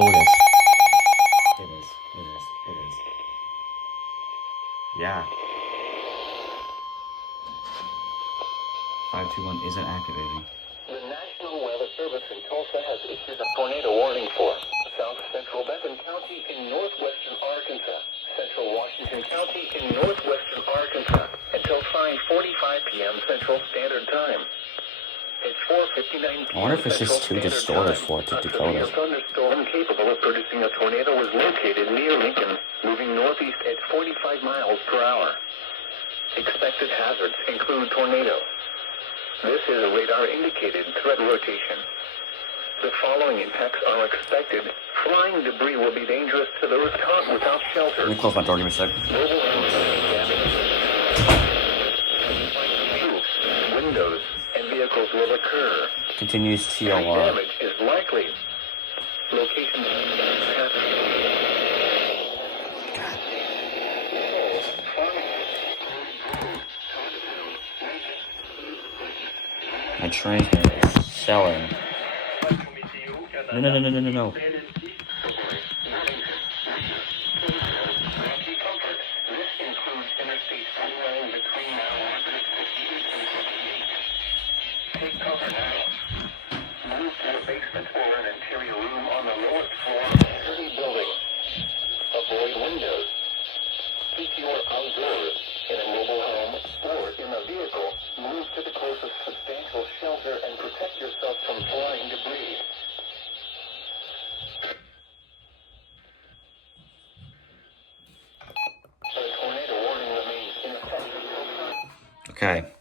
Oh, it is. It is. It is. It is. Yeah. 521 isn't activating. The National Weather Service in Tulsa has issued a tornado warning for South Central Benton County in northwestern Arkansas, Central Washington County in northwestern Arkansas, until 5:45 p.m. Central Standard Time. It's 4:59 p.m. I wonder if it's just too distorted for it to decode A it. thunderstorm capable of producing a tornado was located near Lincoln, moving northeast at 45 miles per hour. Expected hazards include tornado. This is a radar-indicated threat rotation. The following impacts are expected. Flying debris will be dangerous to those caught without shelter. Let me close my door, give me a sec. Mobile homes damage. Windows and vehicles will occur. Continues Slight TLR. damage is likely. Location. My transmitter is selling. No. Take cover now. Move to a basement or an interior room on the lowest floor of any building. Avoid windows. Keep your outdoors in a mobile home or in a vehicle. Move to the closest substantial shelter and protect yourself from flying debris. A tornado warning remains in effect. Okay.